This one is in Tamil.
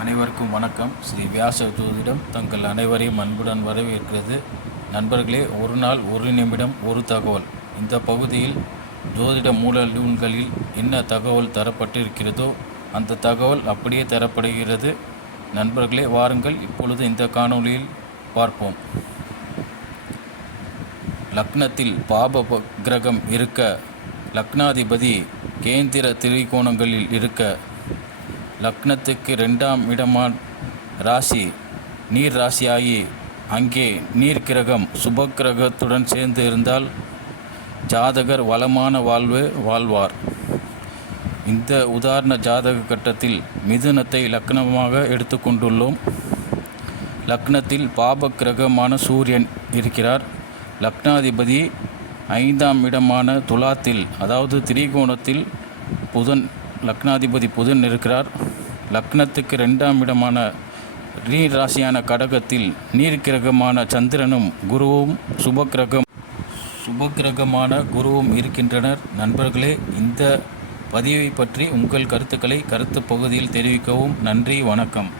அனைவருக்கும் வணக்கம். ஸ்ரீ வியாச ஜோதிடம் தங்கள் அனைவரையும் அன்புடன் வரவேற்கிறது. நண்பர்களே ஒரு நாள் ஒரு நிமிடம் ஒரு தகவல். இந்த பகுதியில் ஜோதிட மூல நூல்களில் என்ன தகவல் தரப்பட்டிருக்கிறதோ அந்த தகவல் அப்படியே தரப்படுகிறது. நண்பர்களே வாருங்கள். இப்பொழுது இந்த காணொளியில் பார்ப்போம். லக்னத்தில் பாப கிரகம் இருக்க லக்னாதிபதி கேந்திர திரிகோணங்களில் இருக்க லக்னத்துக்கு ரெண்டாம் இடமான ராசி நீர் ராசியாகி அங்கே நீர் கிரகம் சுப கிரகத்துடன் சேர்ந்து இருந்தால் ஜாதகர் வளமான வாழ்வு வாழ்வார். இந்த உதாரண ஜாதக கட்டத்தில் மிதுனத்தை லக்னமாக எடுத்துக்கொண்டுள்ளோம் லக்னத்தில் பாப கிரகமான சூரியன் இருக்கிறார். லக்னாதிபதி ஐந்தாம் இடமான துலாத்தில் அதாவது திரிகோணத்தில் புதன் லக்னாதிபதி புதன் இருக்கிறார் லக்னத்துக்கு ரெண்டாம் இடமான நீர் ராசியான கடகத்தில் நீர் கிரகமான சந்திரனும் குருவும் சுபக்கிரகம் சுபக்கிரகமான குருவும் இருக்கின்றனர். நண்பர்களே இந்த பதிவை பற்றி உங்கள் கருத்துக்களை கருத்து பகுதியில் தெரிவிக்கவும் நன்றி வணக்கம்.